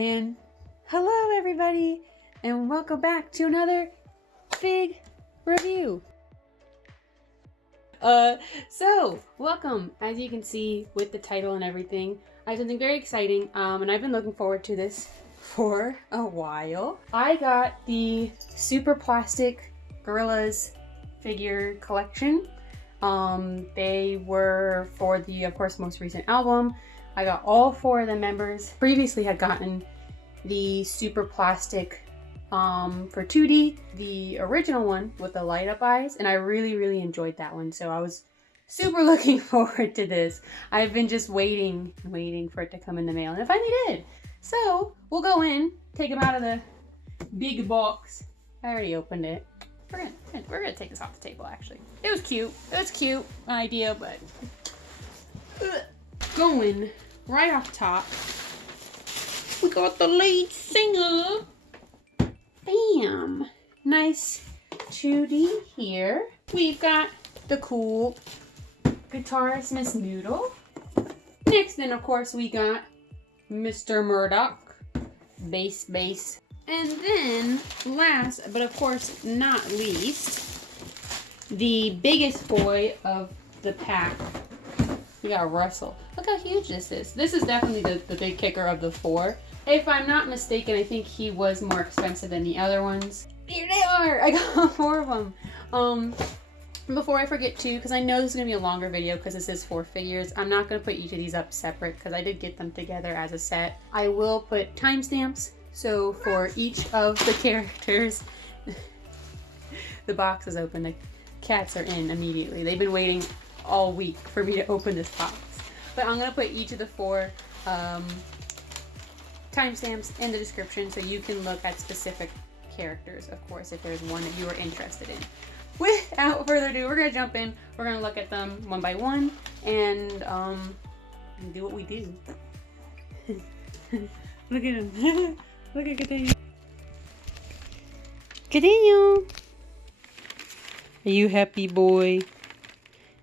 And hello everybody, and welcome back to another fig review. So welcome. As you can see with the title and everything, I have something very exciting, and I've been looking forward to this for a while. I got the Superplastic Gorillaz figure collection. They were for the, of course, most recent album. I got all 4 of the members. Previously had gotten the Superplastic for 2D, the original one with the light up eyes, and I really enjoyed that one. So I was super looking forward to this. I've been just waiting for it to come in the mail, and it finally did. So we'll go in, take them out of the big box. I already opened it. We're gonna take this off the table, actually. It was cute. It was cute idea, but going right off top, we got the lead singer. Bam! Nice 2D here. We've got the cool guitarist, Miss Noodle. Next, then, of course, we got Mr. Murdoc, bass. And then, last, but of course not least, the biggest boy of the pack. We got Russel. Look how huge this is. This is definitely the big kicker of the 4. If I'm not mistaken, I think he was more expensive than the other ones. Here they are! I got 4 of them. Before I forget too, because I know this is going to be a longer video because this is 4 figures, I'm not going to put each of these up separate because I did get them together as a set. I will put timestamps, so for each of the characters, the box is open, the cats are in immediately. They've been waiting all week for me to open this box. But I'm going to put each of the 4 timestamps in the description so you can look at specific characters, of course, if there's one that you are interested in. Without further ado, we're gonna jump in. We're gonna look at them one by one and do what we do. Look at him. Look at Catania. Catania! Are you happy, boy?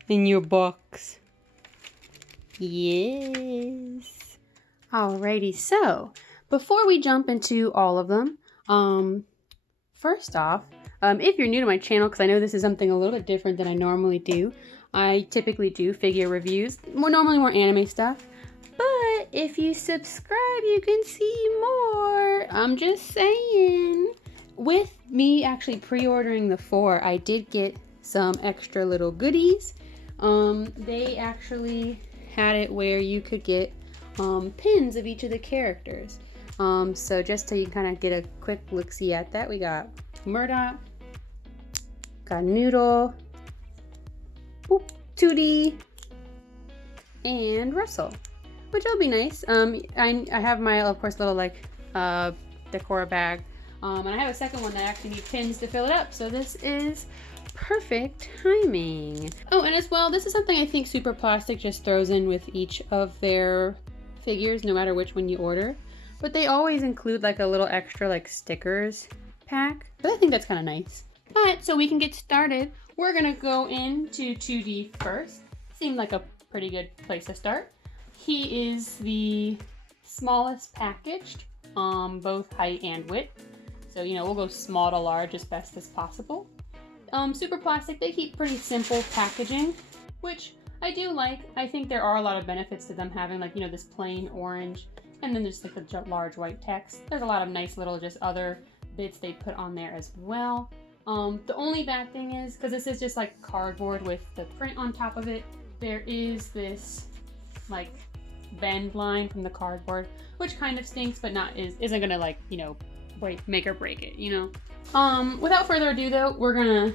In your box? Yes. Alrighty, so before we jump into all of them, first off, if you're new to my channel, because I know this is something a little bit different than I normally do, I typically do figure reviews, normally more anime stuff, but if you subscribe, you can see more. I'm just saying. With me actually pre-ordering the 4, I did get some extra little goodies. They actually had it where you could get pins of each of the characters. So just so you kind of get a quick look-see at that, we got Murdoc, got Noodle, 2D, and Russel, which will be nice. I have my, of course, little like decor bag, and I have a second one that actually needs pins to fill it up. So this is perfect timing. Oh, and as well, this is something I think Superplastic just throws in with each of their figures, no matter which one you order. But they always include like a little extra like stickers pack. But I think that's kind of nice. But so we can get started, we're gonna go into 2D first. Seemed like a pretty good place to start. He is the smallest packaged, both height and width. So, you know, we'll go small to large as best as possible. Superplastic, they keep pretty simple packaging, which I do like. I think there are a lot of benefits to them having, like, you know, this plain orange, and then there's like the large white text. There's a lot of nice little just other bits they put on there as well. The only bad thing is, because this is just like cardboard with the print on top of it, there is this like bend line from the cardboard, which kind of stinks, but isn't gonna, like, you know, make or break it, you know. Without further ado though, we're gonna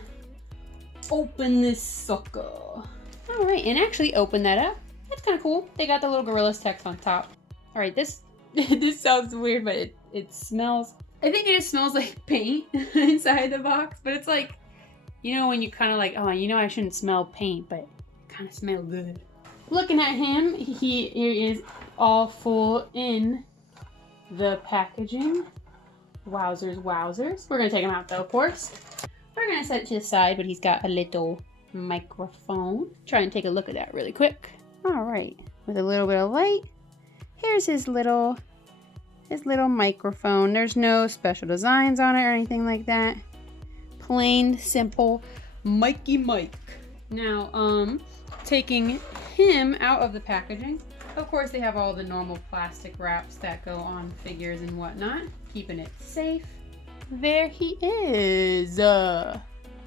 open this sucker. All right, and actually open that up. That's kind of cool. They got the little Gorillaz text on top. All right, this this sounds weird, but it smells. I think it just smells like paint inside the box, but it's like, you know, when you kind of like, oh, you know, I shouldn't smell paint, but it kind of smells good. Looking at him, he is all full in the packaging. Wowzers. We're gonna take him out though, of course. We're gonna set it to the side, but he's got a little microphone. Try and take a look at that really quick. All right, with a little bit of light, here's his little his little microphone. There's no special designs on it or anything like that. Plain, simple Mikey Mike. Now, taking him out of the packaging. Of course, they have all the normal plastic wraps that go on figures and whatnot, keeping it safe. There he is.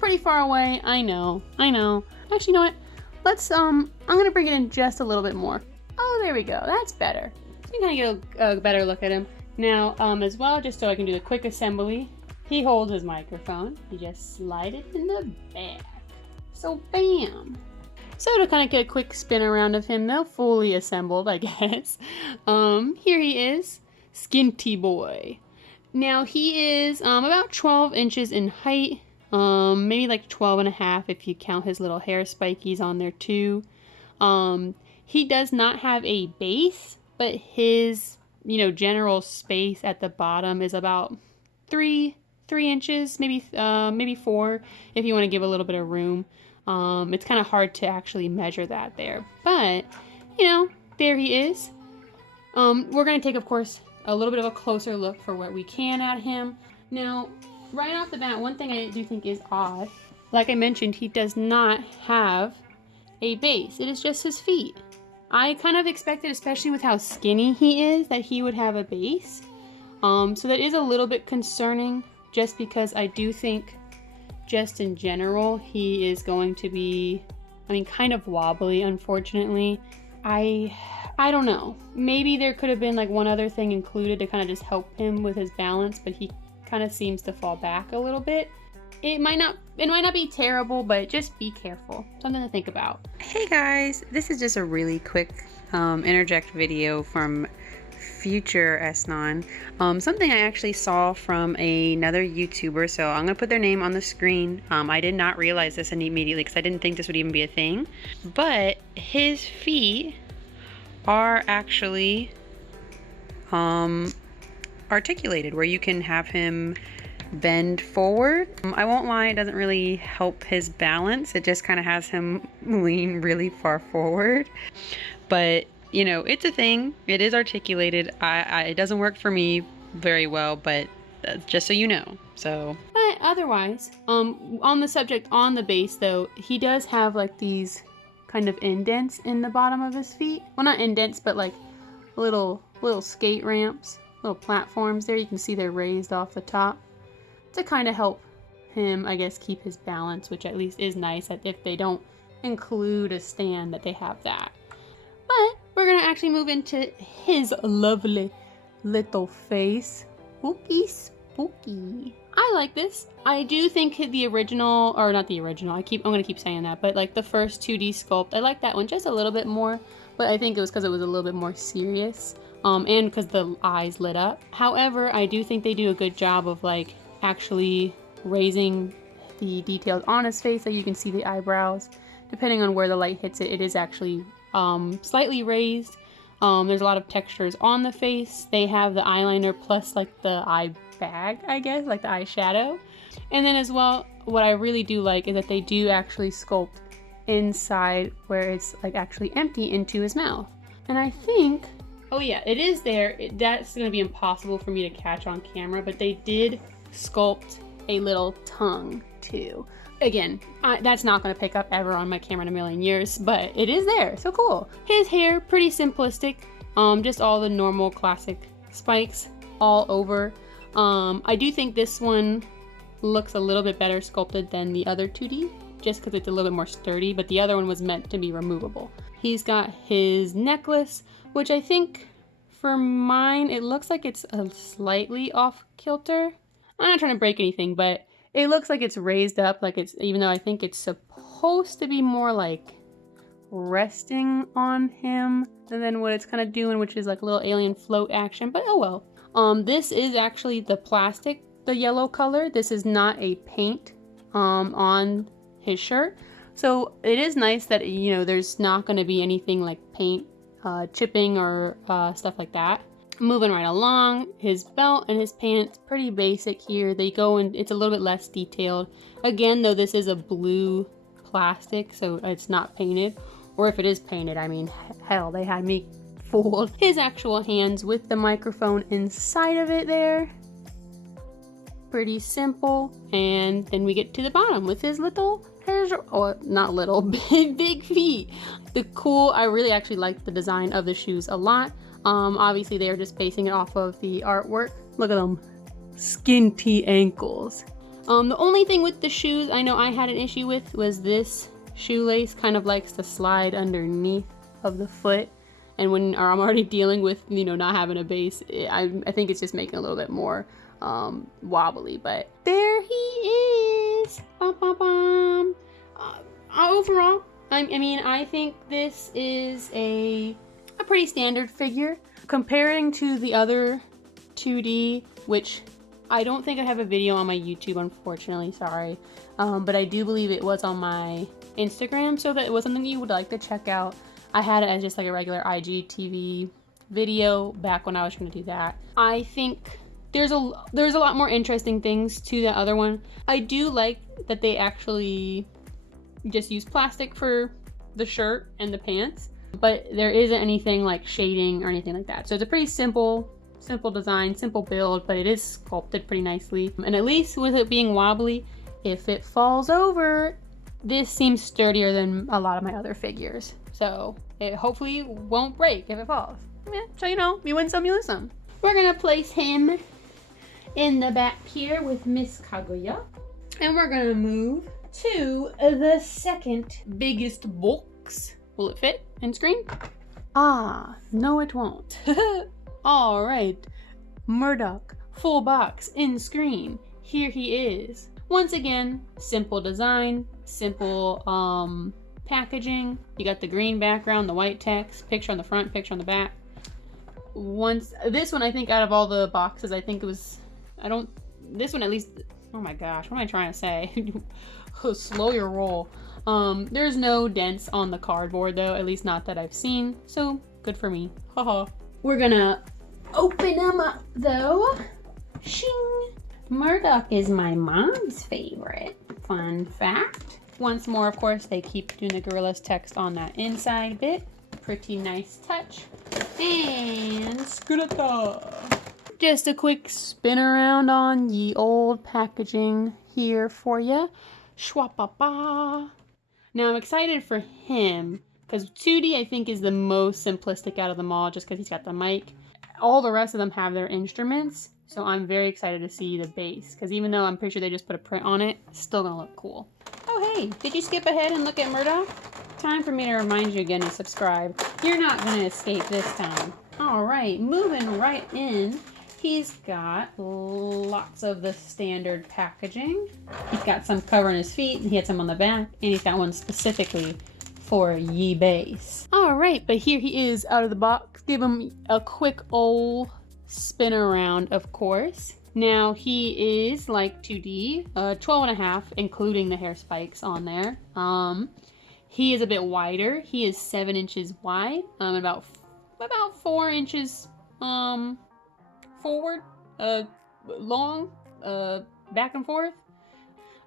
Pretty far away. I know. Actually, you know what? Let's, I'm gonna bring it in just a little bit more. Oh, there we go. That's better. So you can kind of get a better look at him. Now, as well, just so I can do the quick assembly, he holds his microphone. You just slide it in the back. So, bam. So to kind of get a quick spin around of him, though, fully assembled, I guess. Here he is, Skinty Boy. Now he is about 12 inches in height, maybe like 12 and a half if you count his little hair spikies on there too. He does not have a base, but his, general space at the bottom is about 3 inches, maybe 4 if you want to give a little bit of room. It's kind of hard to actually measure that there, but there he is. We're going to take, of course, a little bit of a closer look for what we can at him. Now, right off the bat, one thing I do think is odd, like I mentioned, he does not have a base. It is just his feet. I kind of expected, especially with how skinny he is, that he would have a base. So that is a little bit concerning, just because I do think, just in general, he is going to be, kind of wobbly, unfortunately. I don't know. Maybe there could have been like one other thing included to kind of just help him with his balance, but he kind of seems to fall back a little bit. It might not be terrible, but just be careful. Something to think about. Hey guys, this is just a really quick interject video from future Esnon. Something I actually saw from another YouTuber, so I'm gonna put their name on the screen. I did not realize this immediately because I didn't think this would even be a thing, but his feet are actually articulated, where you can have him bend forward. I won't lie, it doesn't really help his balance. It just kind of has him lean really far forward, but it's a thing. It is articulated. It doesn't work for me very well, but just so you know. So, but otherwise, on the subject, on the base though, he does have like these kind of indents in the bottom of his feet. Well, not indents, but like little skate ramps, little platforms there. You can see they're raised off the top to kind of help him, I guess, keep his balance, which at least is nice that if they don't include a stand that they have that. But we're gonna actually move into his lovely little face. Spooky. I like this. I do think the original, or not the original, I'm gonna keep saying that, but like the first 2D sculpt, I like that one just a little bit more, but I think it was because it was a little bit more serious, and because the eyes lit up. However, I do think they do a good job of like actually raising the details on his face, so you can see the eyebrows. Depending on where the light hits it, it is actually slightly raised. There's a lot of textures on the face. They have the eyeliner plus like the eye bag, I guess, like the eyeshadow. And then as well, what I really do like is that they do actually sculpt inside where it's like actually empty into his mouth. And I think, oh yeah, it is there. That's going to be impossible for me to catch on camera, but they did sculpt a little tongue too. Again, that's not going to pick up ever on my camera in a million years, but it is there, so cool. His hair, pretty simplistic, just all the normal classic spikes all over. I do think this one looks a little bit better sculpted than the other 2D, just because it's a little bit more sturdy, but the other one was meant to be removable. He's got his necklace, which I think for mine, it looks like it's a slightly off kilter. I'm not trying to break anything, but it looks like it's raised up, like it's, even though I think it's supposed to be more like resting on him than what it's kind of doing, which is like a little alien float action, but oh well. This is actually the plastic, the yellow color. This is not a paint on his shirt. So it is nice that, there's not going to be anything like paint chipping or stuff like that. Moving right along, his belt and his pants, pretty basic here. They go in, it's a little bit less detailed. Again, though, this is a blue plastic, so it's not painted. Or if it is painted, I mean, hell, they had me fold his actual hands with the microphone inside of it there. Pretty simple. And then we get to the bottom with his little, not little, big feet. I really actually like the design of the shoes a lot. Obviously they are just basing it off of the artwork. Look at them, skinty ankles. The only thing with the shoes I know I had an issue with was this shoelace kind of likes to slide underneath of the foot. And when I'm already dealing with, you know, not having a base, I think it's just making it a little bit more wobbly. But there he is. Bum, bum, bum. Overall, I mean, I think this is a pretty standard figure. Comparing to the other 2D, which I don't think I have a video on my YouTube, unfortunately, sorry. But I do believe it was on my Instagram, so that it was something you would like to check out. I had it as just like a regular IGTV video back when I was trying to do that. I think there's a lot more interesting things to the other one. I do like that they actually just use plastic for the shirt and the pants, but there isn't anything like shading or anything like that. So it's a pretty simple design, simple build, but it is sculpted pretty nicely. And at least with it being wobbly, if it falls over, this seems sturdier than a lot of my other figures. So it hopefully won't break if it falls. Yeah, so you know, you win some, you lose some. We're gonna place him in the back here with Miss Kaguya. And we're gonna move to the second biggest box. Will it fit in screen? Ah, no it won't. All right, Murdoc, full box in screen. Here he is. Once again, simple design, simple packaging. You got the green background, the white text, picture on the front, picture on the back. This one, I think out of all the boxes, I think it was, this one at least, oh my gosh, what am I trying to say? Slow your roll. There's no dents on the cardboard though, at least not that I've seen, so good for me. Haha. We're gonna open them up though. Shing! Murdoc is my mom's favorite. Fun fact. Once more, of course, they keep doing the Gorillaz text on that inside bit. Pretty nice touch. And skurata. Just a quick spin around on ye old packaging here for you. Shwapapa. Now I'm excited for him because 2D I think is the most simplistic out of them all, just because he's got the mic. All the rest of them have their instruments, so I'm very excited to see the bass, because even though I'm pretty sure they just put a print on it, it's still gonna look cool. Oh hey, did you skip ahead and look at Murdoc? Time for me to remind you again to subscribe. You're not gonna escape this time. Alright, moving right in. He's got lots of the standard packaging. He's got some covering his feet, he had some on the back, and he's got one specifically for ye bass. Alright, but here he is out of the box. Give him a quick old spin around, of course. Now he is like 2D, 12.5, including the hair spikes on there. He is a bit wider. He is 7 inches wide, about 4 inches forward, long, back and forth,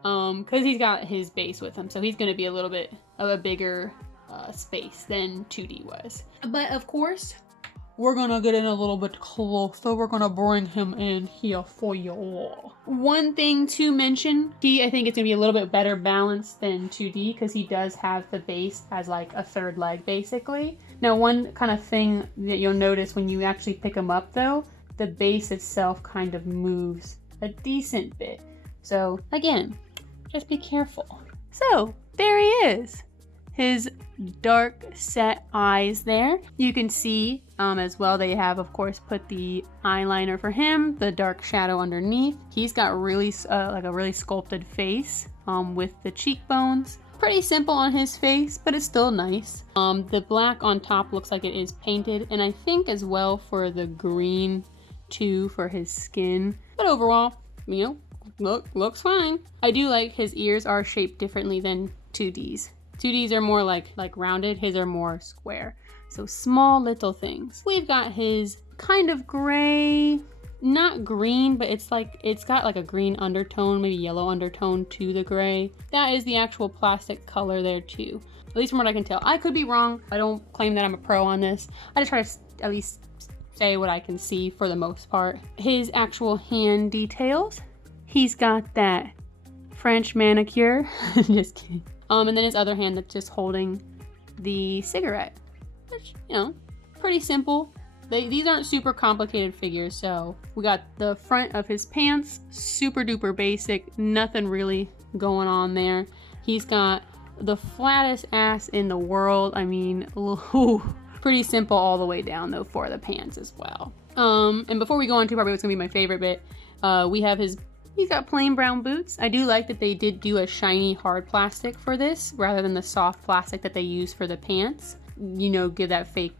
because he's got his base with him, so he's going to be a little bit of a bigger space than 2D was. But of course, we're gonna get in a little bit closer. We're gonna bring him in here for you all. One thing to mention, I think it's gonna be a little bit better balanced than 2D because he does have the base as like a third leg basically. Now one kind of thing that you'll notice when you actually pick him up though, the base itself kind of moves a decent bit. So again, just be careful. So there he is. His dark set eyes there. You can see as well they have of course put the eyeliner for him, the dark shadow underneath. He's got really like a really sculpted face with the cheekbones. Pretty simple on his face, but it's still nice. The black on top looks like it is painted, and I think as well for the green too for his skin. But overall, you know, looks fine. I do like his ears are shaped differently than 2D's. 2Ds are more like rounded, his are more square. So small little things. We've got his kind of gray not green, but it's got like a green undertone, maybe yellow undertone to the gray. That is the actual plastic color there too. At least from what I can tell. I could be wrong. I don't claim that I'm a pro on this. I just try to at least say what I can see for the most part. His actual hand details. He's got that French manicure. Just kidding. And then his other hand that's just holding the cigarette. Which, you know, pretty simple. These aren't super complicated figures, so we got the front of his pants, super duper basic, nothing really going on there. He's got the flattest ass in the world. I mean, ooh, pretty simple all the way down though for the pants as well. And before we go on to probably what's gonna be my favorite bit, we have he's got plain brown boots. I do like that they did do a shiny hard plastic for this rather than the soft plastic that they use for the pants. You know, give that fake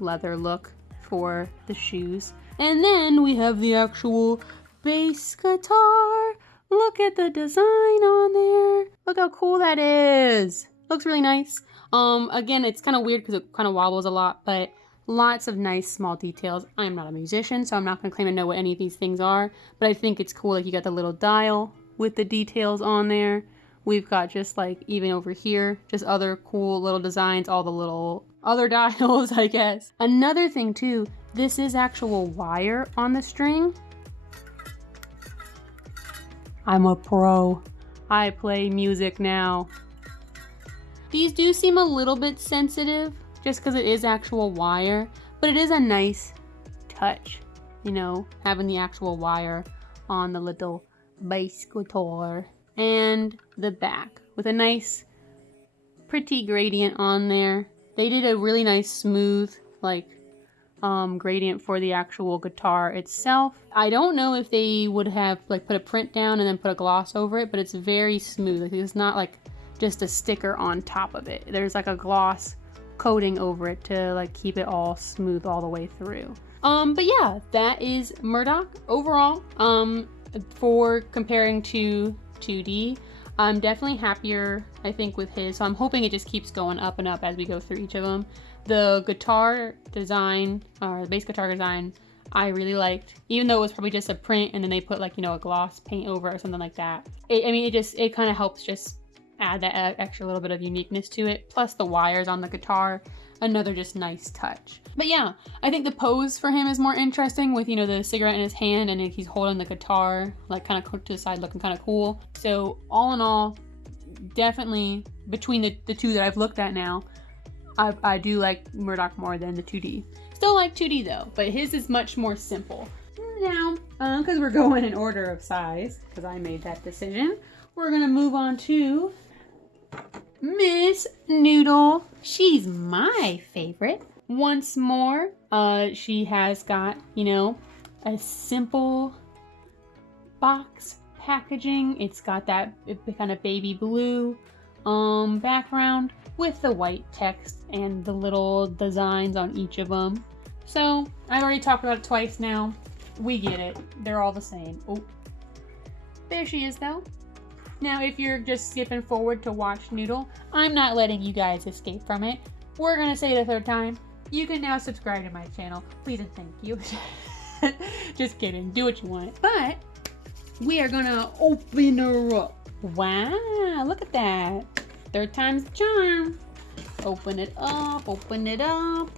leather look for the shoes. And then we have the actual bass guitar. Look at the design on there. Look how cool that is. Looks really nice. Again, it's kind of weird because it kind of wobbles a lot, but lots of nice small details. I'm not a musician, so I'm not going to claim to know what any of these things are, but I think it's cool. Like, you got the little dial with the details on there. We've got just like, even over here, just other cool little designs, all the little other dials, I guess. Another thing too, this is actual wire on the string. I'm a pro. I play music now. These do seem a little bit sensitive just because it is actual wire, but it is a nice touch, you know, having the actual wire on the little bass guitar. And the back with a nice pretty gradient on there. They did a really nice smooth like gradient for the actual guitar itself. I don't know if they would have like put a print down and then put a gloss over it, but it's very smooth. Like, it's not like just a sticker on top of it. There's like a gloss coating over it to like keep it all smooth all the way through. But yeah, that is Murdoc overall. For comparing to 2D, I'm definitely happier, I think, with his. So I'm hoping it just keeps going up and up as we go through each of them. The guitar design, or the bass guitar design, I really liked, even though it was probably just a print and then they put like, you know, a gloss paint over it or something like that. It kind of helps just add that extra little bit of uniqueness to it. Plus the wires on the guitar, another just nice touch. But yeah, I think the pose for him is more interesting with, you know, the cigarette in his hand and he's holding the guitar like kind of to the side, looking kind of cool. So all in all, definitely between the two that I've looked at now, I do like Murdoc more than the 2D. Still like 2D though, but his is much more simple. Now, because we're going in order of size, because I made that decision, we're gonna move on to Miss Noodle. She's my favorite. Once more, she has got, you know, a simple box packaging. It's got that kind of baby blue background with the white text and the little designs on each of them. So I've already talked about it twice now. We get it. They're all the same. Oh, there she is though. Now, if you're just skipping forward to watch Noodle, I'm not letting you guys escape from it. We're gonna say it a third time. You can now subscribe to my channel. Please and thank you. Just kidding. Do what you want. But we are gonna open her up. Wow, look at that. Third time's the charm. Open it up, open it up.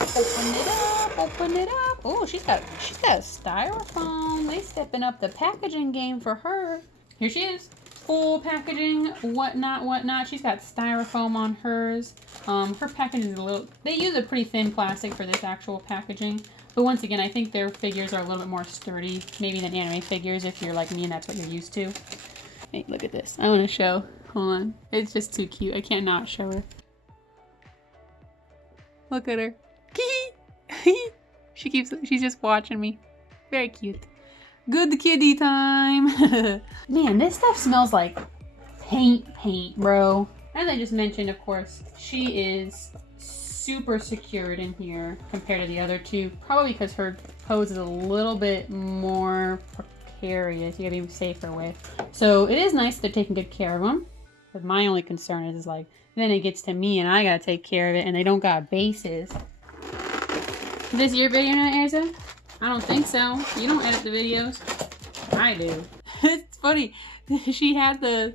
Open it up, open it up. Oh, she's got styrofoam. They stepping up the packaging game for her. Here she is. Full packaging, whatnot. She's got styrofoam on hers. Her packaging is a little, they use a pretty thin plastic for this actual packaging. But once again, I think their figures are a little bit more sturdy, maybe than anime figures if you're like me and that's what you're used to. Hey, look at this. I want to show. Hold on. It's just too cute. I can't not show her. Look at her. She's just watching me. Very cute. Good kitty time. Man, this stuff smells like paint, bro. As I just mentioned, of course, she is super secured in here compared to the other two. Probably because her pose is a little bit more precarious. You gotta be safer with. So it is nice that they're taking good care of them. But my only concern is like, then it gets to me and I gotta take care of it and they don't got bases. Is this your video now, Erza? I don't think so. You don't edit the videos. I do. It's funny. She had the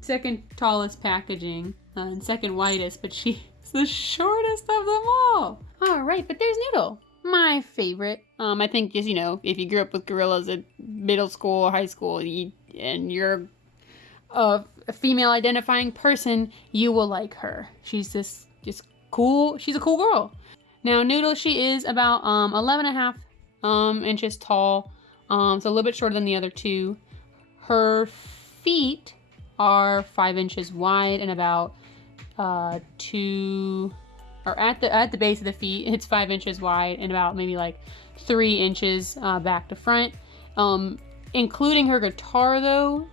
second tallest packaging and second widest, but she's the shortest of them all. All right, but there's Noodle, my favorite. I think just, you know, if you grew up with Gorillaz at middle school or high school, and you're a female identifying person, you will like her. She's just cool. She's a cool girl. Now Noodle, she is about 11.5 inches tall, so a little bit shorter than the other two. Her feet are 5 inches wide and about at the base of the feet, it's 5 inches wide and about maybe like 3 inches back to front. Including her guitar though,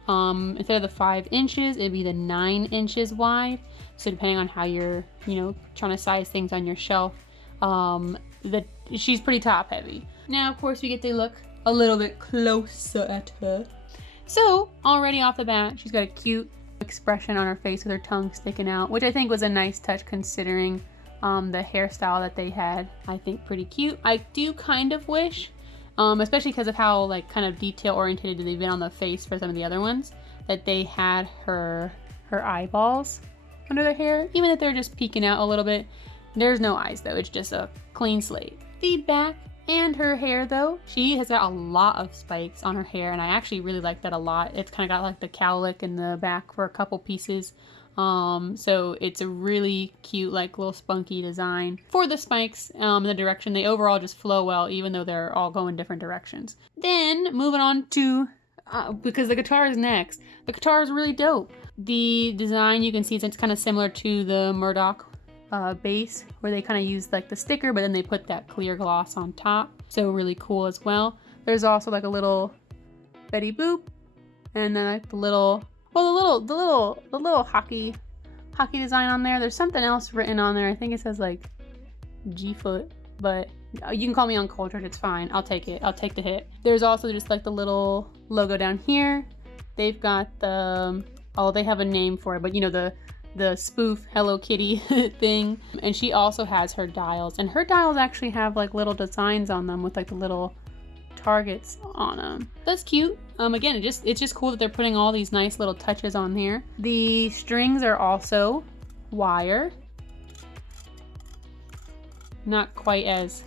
instead of the 5 inches, it'd be the 9 inches wide. So depending on how you're, you know, trying to size things on your shelf, she's pretty top heavy. Now, of course, we get to look a little bit closer at her. So already off the bat, she's got a cute expression on her face with her tongue sticking out, which I think was a nice touch considering the hairstyle that they had. I think pretty cute. I do kind of wish, especially because of how like kind of detail oriented they've been on the face for some of the other ones, that they had her eyeballs under the hair, even if they're just peeking out a little bit. There's no eyes though, it's just a clean slate. The back and her hair though, she has got a lot of spikes on her hair, and I actually really like that a lot. It's kind of got like the cowlick in the back for a couple pieces. So it's a really cute, like little spunky design for the spikes, the direction. They overall just flow well, even though they're all going different directions. Then moving on to, because the guitar is next. The guitar is really dope. The design, you can see it's kind of similar to the Murdoc base, where they kind of use like the sticker, but then they put that clear gloss on top. So really cool as well. There's also like a little Betty Boop, and then like the little hockey design on there. There's something else written on there. I think it says like G-foot, but you can call me uncultured. It's fine. I'll take it. I'll take the hit. There's also just like the little logo down here. They've got the, they have a name for it, but you know, the spoof Hello Kitty thing. And she also has her dials, and her dials actually have like little designs on them with like the little targets on them. That's cute. Again, it's just cool that they're putting all these nice little touches on there. The strings are also wire. Not quite as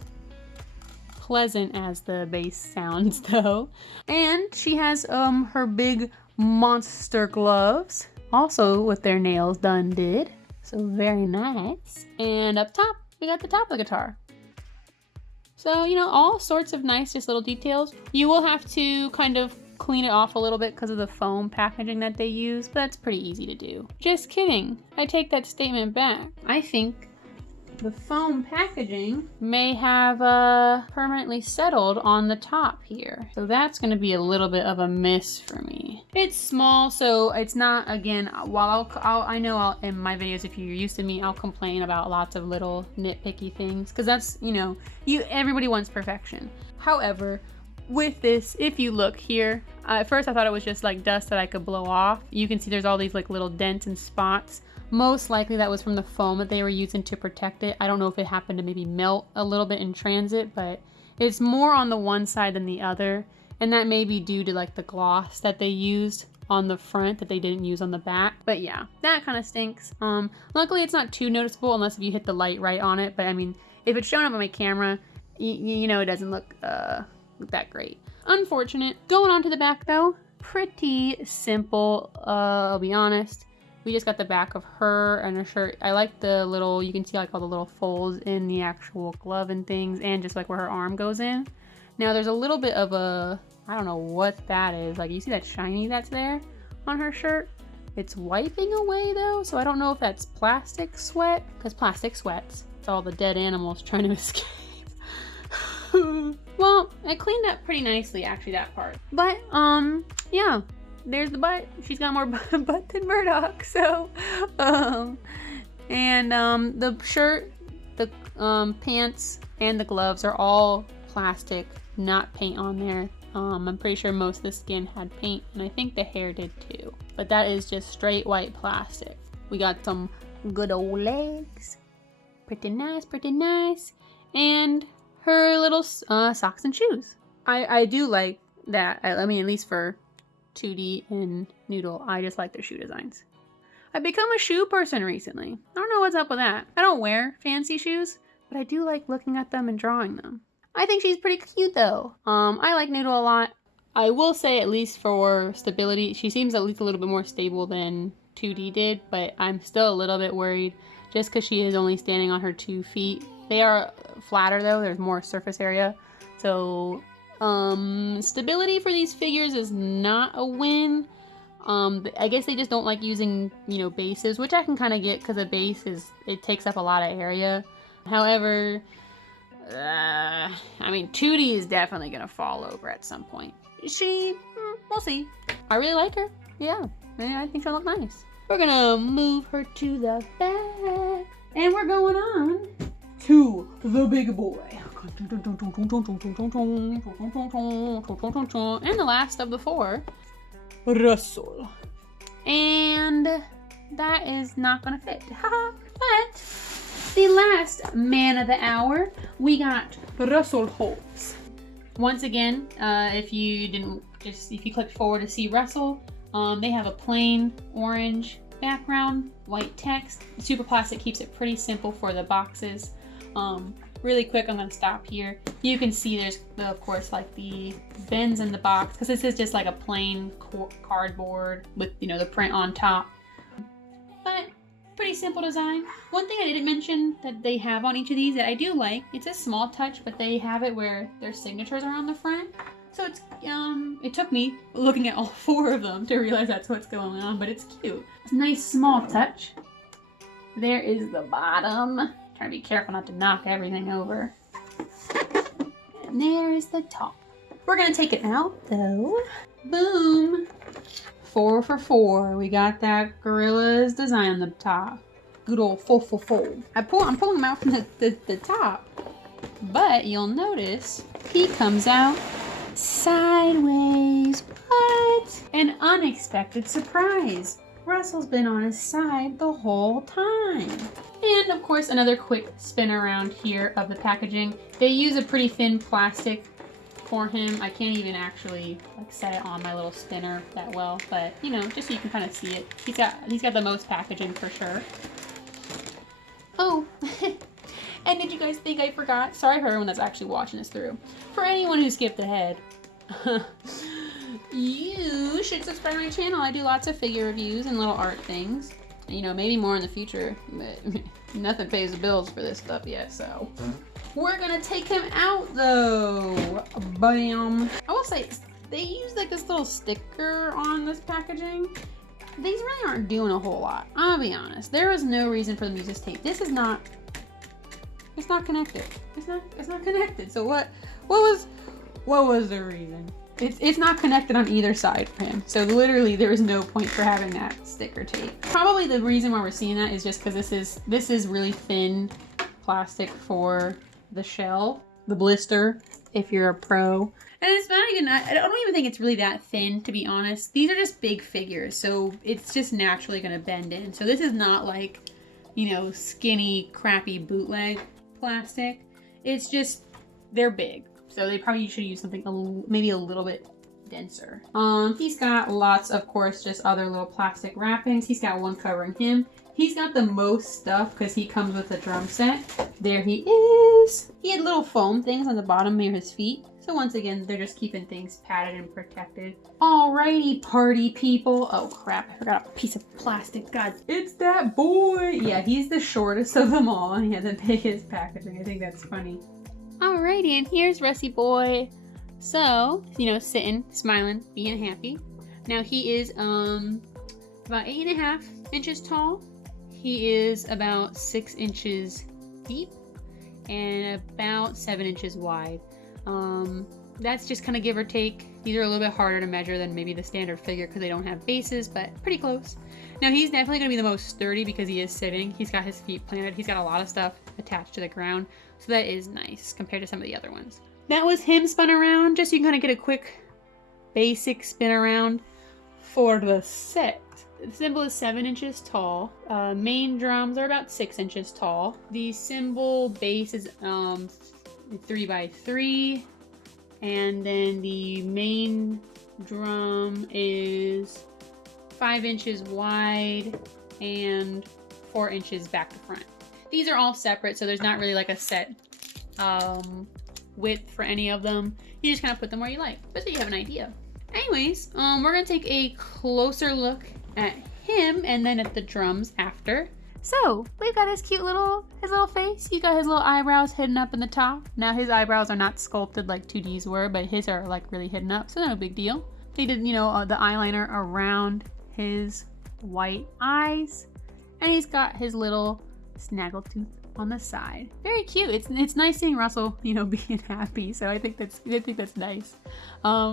pleasant as the bass sounds though. And she has her big monster gloves, also with their nails done did. So very nice. And up top, we got the top of the guitar. So, you know, all sorts of nice, just little details. You will have to kind of clean it off a little bit because of the foam packaging that they use, but that's pretty easy to do. Just kidding. I take that statement back. I think the foam packaging may have permanently settled on the top here. So that's going to be a little bit of a miss for me. It's small, so it's not, again, while I know I'll in my videos, if you're used to me, I'll complain about lots of little nitpicky things, because that's, you know, everybody wants perfection. However, with this, if you look here, at first I thought it was just like dust that I could blow off. You can see there's all these like little dents and spots. Most likely that was from the foam that they were using to protect it. I don't know if it happened to maybe melt a little bit in transit, but it's more on the one side than the other. And that may be due to like the gloss that they used on the front that they didn't use on the back. But yeah, that kind of stinks. Luckily it's not too noticeable unless if you hit the light right on it. But I mean, if it's showing up on my camera, you know, it doesn't look that great. Unfortunate. Going on to the back though, pretty simple, I'll be honest. We just got the back of her and her shirt. I like the little, you can see like all the little folds in the actual glove and things, and just like where her arm goes in. Now there's a little bit of a, I don't know what that is. Like you see that shiny that's there on her shirt? It's wiping away though, so I don't know if that's plastic sweat, because plastic sweats. It's all the dead animals trying to escape. Well, I cleaned up pretty nicely actually, that part. But yeah. There's the butt. She's got more butt than Murdoc. So, the shirt, the pants, and the gloves are all plastic, not paint on there. I'm pretty sure most of the skin had paint, and I think the hair did too. But that is just straight white plastic. We got some good old legs. Pretty nice, pretty nice. And her little socks and shoes. I do like that. I mean, at least for 2D and Noodle, I just like their shoe designs. I've become a shoe person recently. I don't know what's up with that. I don't wear fancy shoes, but I do like looking at them and drawing them. I think she's pretty cute though. I like Noodle a lot. I will say, at least for stability, she seems at least a little bit more stable than 2D did, but I'm still a little bit worried just because she is only standing on her 2 feet. They are flatter though, there's more surface area. So stability for these figures is not a win. I guess they just don't like using, you know, bases, which I can kind of get because a base it takes up a lot of area. However, I mean, 2D is definitely gonna fall over at some point. We'll see. I really like her. Yeah, I think she'll look nice. We're gonna move her to the back, and we're going on to the big boy. And the last of the 4, Russel. And that is not gonna fit. But the last man of the hour, we got Russel Holtz. Once again, if you clicked forward to see Russel, they have a plain orange background, white text. Superplastic keeps it pretty simple for the boxes. Really quick, I'm going to stop here. You can see there's, of course, like the bends in the box, because this is just like a plain cardboard with, you know, the print on top. But pretty simple design. One thing I didn't mention that they have on each of these that I do like, it's a small touch, but they have it where their signatures are on the front. So it's, it took me looking at all 4 of them to realize that's what's going on, but it's cute. It's a nice small touch. There is the bottom. Trying to be careful not to knock everything over. And there is the top. We're gonna take it out though. Boom. 4 for 4. We got that Gorillaz design on the top. Good old 4 for 4. I'm pulling him out from the top. But you'll notice he comes out sideways. What? An unexpected surprise. Russel's been on his side the whole time. And of course, another quick spin around here of the packaging. They use a pretty thin plastic for him. I can't even actually like set it on my little spinner that well, but you know, just so you can kind of see it. He's got the most packaging for sure. Oh, and did you guys think I forgot? Sorry for everyone that's actually watching this through. For anyone who skipped ahead, you should subscribe to my channel. I do lots of figure reviews and little art things. You know, maybe more in the future, but nothing pays the bills for this stuff yet, so. We're gonna take him out though. Bam. I will say, they use like this little sticker on this packaging. These really aren't doing a whole lot. I'll be honest. There was no reason for them to use this tape. This is not, it's not connected. It's not connected. So what was the reason? It's not connected on either side for him. So literally there is no point for having that sticker tape. Probably the reason why we're seeing that is just because this is really thin plastic for the shell, the blister, if you're a pro. And it's not even, I don't even think it's really that thin, to be honest. These are just big figures, so it's just naturally gonna bend in. So this is not like, you know, skinny, crappy bootleg plastic. It's just, they're big. So they probably should use something maybe a little bit denser. He's got lots, of course, just other little plastic wrappings. He's got one covering him. He's got the most stuff because he comes with a drum set. There he is. He had little foam things on the bottom near his feet. So once again, they're just keeping things padded and protected. Alrighty, party people. Oh crap, I forgot a piece of plastic. God, it's that boy. Yeah, he's the shortest of them all and he has the biggest packaging. I think that's funny. Alrighty, and here's Russie boy. So, you know, sitting, smiling, being happy. Now he is about 8.5 inches tall. He is about 6 inches deep and about 7 inches wide. That's just kind of give or take. These are a little bit harder to measure than maybe the standard figure because they don't have bases, but pretty close. Now he's definitely going to be the most sturdy because he is sitting. He's got his feet planted. He's got a lot of stuff attached to the ground. So that is nice compared to some of the other ones. That was him spun around, just so you can kind of get a quick basic spin around for the set. The cymbal is 7 inches tall. Main drums are about 6 inches tall. The cymbal base is 3x3, and then the main drum is 5 inches wide and 4 inches back to front. These are all separate, so there's not really like a set width for any of them. You just kind of put them where you like, but so you have an idea. Anyways, we're gonna take a closer look at him and then at the drums after. So we've got his cute little face. He's got his little eyebrows hidden up in the top. Now his eyebrows are not sculpted like 2Ds were, but his are like really hidden up, so no big deal. They did, you know, the eyeliner around his white eyes, and he's got his little snaggletooth on the side. Very cute. It's nice seeing Russell, you know, being happy. So I think that's nice.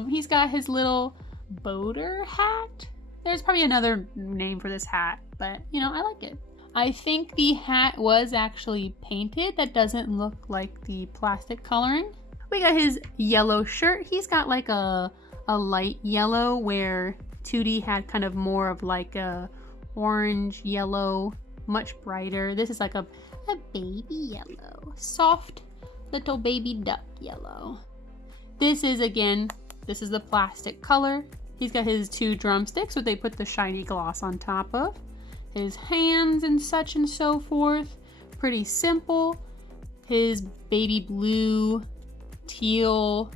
He's got his little boater hat. There's probably another name for this hat, but you know, I like it. I think the hat was actually painted. That doesn't look like the plastic coloring. We got his yellow shirt. He's got like a light yellow, where 2D had kind of more of like a orange yellow, much brighter. This is like a baby yellow, soft little baby duck yellow. This is the plastic color. He's got his 2 drumsticks, what they put the shiny gloss on top of. His hands and such and so forth. Pretty simple. His baby blue, teal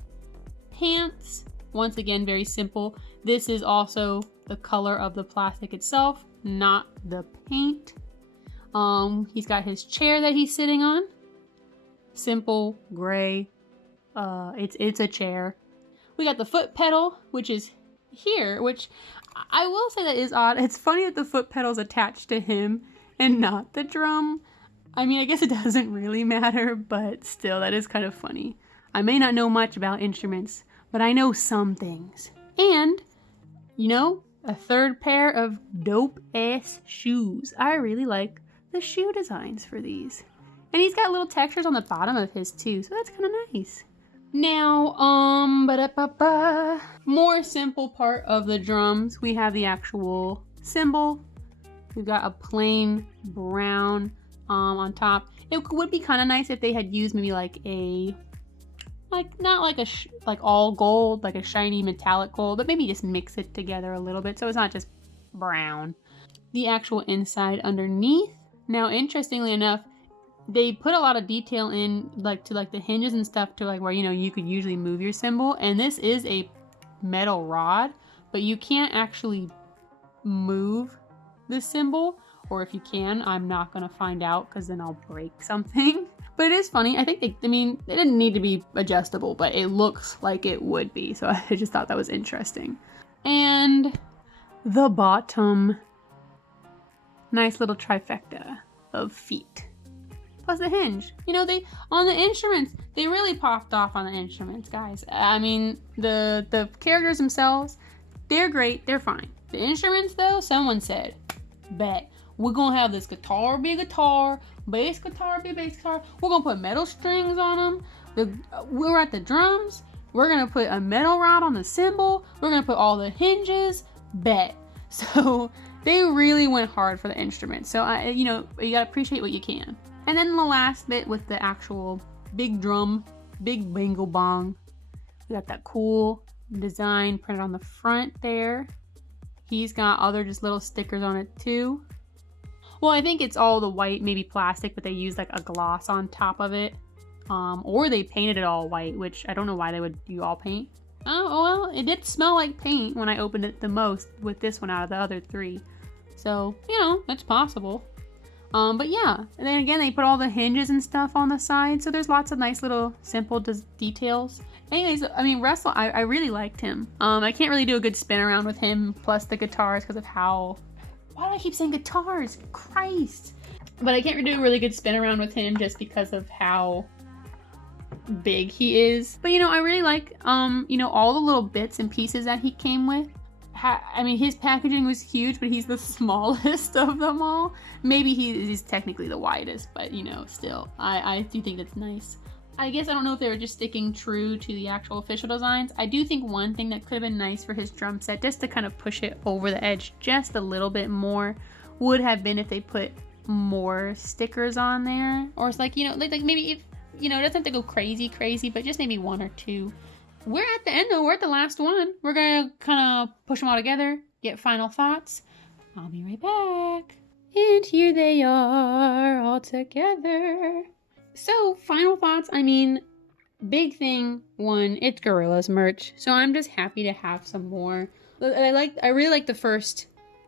pants. Once again, very simple. This is also the color of the plastic itself, not the paint. He's got his chair that he's sitting on. Simple, gray. It's a chair. We got the foot pedal, which is here, which I will say that is odd. It's funny that the foot pedal's attached to him and not the drum. I mean, I guess it doesn't really matter, but still, that is kind of funny. I may not know much about instruments, but I know some things. And, you know, a third pair of dope-ass shoes. I really like the shoe designs for these. And he's got little textures on the bottom of his too, so that's kind of nice. Now, more simple part of the drums. We have the actual cymbal. We've got a plain brown on top. It would be kind of nice if they had used maybe like a, not like like all gold, like a shiny metallic gold, but maybe just mix it together a little bit so it's not just brown. The actual inside underneath. Now, interestingly enough, they put a lot of detail in to the hinges and stuff to like where, you know, you could usually move your cymbal, and this is a metal rod, but you can't actually move the cymbal, or if you can, I'm not gonna find out because then I'll break something. But it is funny. I think they didn't need to be adjustable, but it looks like it would be, so I just thought that was interesting. And the bottom, nice little trifecta of feet. Plus the hinge. You know, on the instruments, they really popped off on the instruments, guys. I mean, the characters themselves, they're great, they're fine. The instruments though, someone said, bet, we're gonna have this guitar be a guitar, bass guitar be a bass guitar, we're gonna put metal strings on them, we're at the drums, we're gonna put a metal rod on the cymbal, we're gonna put all the hinges, bet. So they really went hard for the instruments. So you know, you gotta appreciate what you can. And then the last bit with the actual big drum, big bingo bong. We got that cool design printed on the front there. He's got other just little stickers on it too. Well, I think it's all the white, maybe plastic, but they used like a gloss on top of it. Or they painted it all white, which I don't know why they would do all paint. Oh, well, it did smell like paint when I opened it the most with this one out of the other 3. So, you know, that's possible. But yeah, and then again, they put all the hinges and stuff on the side, so there's lots of nice little simple details. Anyways, I mean, Russel, I really liked him. I can't really do a good spin around with him, plus the guitars, because of how... Why do I keep saying guitars? Christ! But I can't really do a really good spin around with him just because of how big he is. But, you know, I really like, you know, all the little bits and pieces that he came with. I mean, his packaging was huge, but he's the smallest of them all. Maybe he's technically the widest, but you know, still, I do think that's nice. I guess I don't know if they were just sticking true to the actual official designs. I do think one thing that could have been nice for his drum set, just to kind of push it over the edge just a little bit more, would have been if they put more stickers on there. Or it's like, you know, like maybe if you know, it doesn't have to go crazy, but just maybe 1 or 2. We're at the end though. We're at the last one. We're gonna kind of push them all together, get final thoughts. I'll be right back. And here they are all together. So final thoughts. I mean, big thing, one, it's Gorillaz merch. So I'm just happy to have some more. I really like the first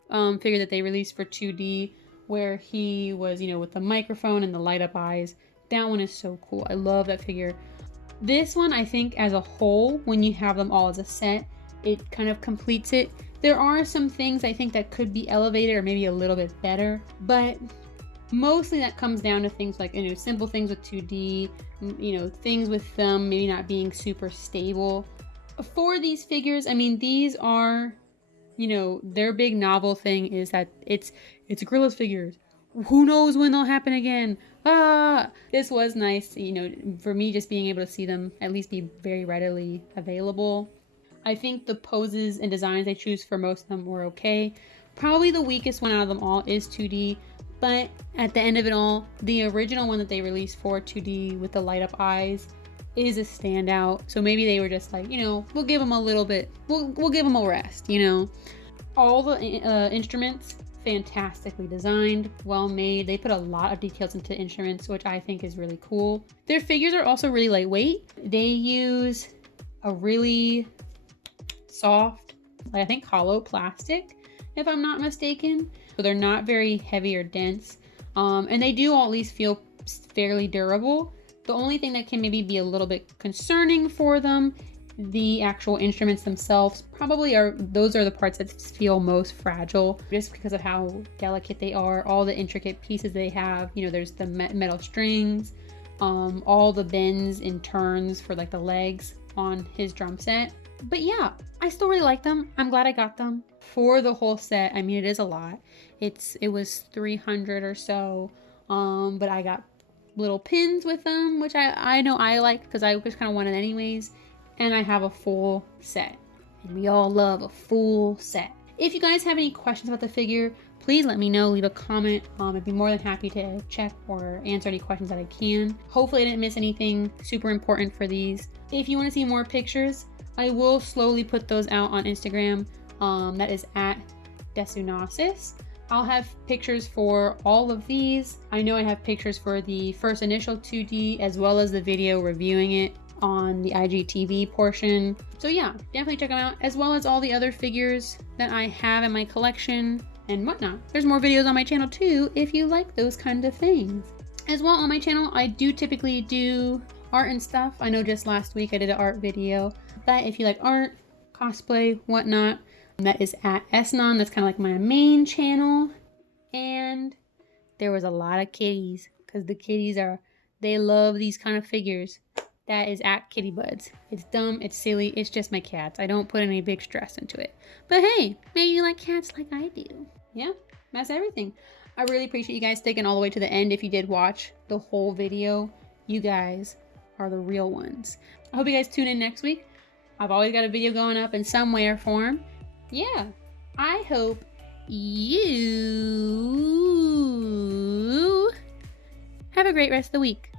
figure that they released for 2D, where he was, you know, with the microphone and the light up eyes. That one is so cool. I love that figure. This one, I think as a whole, when you have them all as a set, it kind of completes it. There are some things I think that could be elevated or maybe a little bit better, but mostly that comes down to things like, you know, simple things with 2D, you know, things with them maybe not being super stable. For these figures, I mean, these are, you know, their big novel thing is that it's Gorillaz figures. Who knows when they'll happen again? This was nice, you know, for me just being able to see them at least be very readily available. I think the poses and designs I choose for most of them were okay. Probably the weakest one out of them all is 2D, but at the end of it all, the original one that they released for 2D with the light up eyes is a standout. So maybe they were just like, you know, we'll give them a little bit, we'll give them a rest, you know. All the instruments, fantastically designed, well made. They put a lot of details into instruments, which I think is really cool. Their figures are also really lightweight. They use a really soft, I think hollow plastic, if I'm not mistaken. So they're not very heavy or dense. And they do all at least feel fairly durable. The only thing that can maybe be a little bit concerning for them, the actual instruments themselves, probably those are the parts that feel most fragile, just because of how delicate they are, all the intricate pieces they have. You know, there's the metal strings, all the bends and turns for like the legs on his drum set. But yeah, I still really like them. I'm glad I got them for the whole set. I mean, it is a lot. It was 300 or so, but I got little pins with them, which I know I like because I just kind of wanted anyways. And I have a full set, and we all love a full set. If you guys have any questions about the figure, please let me know. Leave a comment. I'd be more than happy to check or answer any questions that I can. Hopefully I didn't miss anything super important for these. If you want to see more pictures, I will slowly put those out on Instagram. That is at Desunosis. I'll have pictures for all of these. I know I have pictures for the first initial 2D as well as the video reviewing it on the IGTV portion. So yeah, definitely check them out, as well as all the other figures that I have in my collection and whatnot. There's more videos on my channel too if you like those kind of things. As well, on my channel I do typically do art and stuff. I know just last week I did an art video, but if you like art, cosplay, whatnot, that is at Esnon. That's kind of like my main channel. And there was a lot of kitties, because the kitties they love these kind of figures. That is at Kitty Buds. It's dumb, it's silly, it's just my cats. I don't put any big stress into it. But hey, maybe you like cats like I do. Yeah, that's everything. I really appreciate you guys sticking all the way to the end. If you did watch the whole video, you guys are the real ones. I hope you guys tune in next week. I've always got a video going up in some way or form. Yeah, I hope you have a great rest of the week.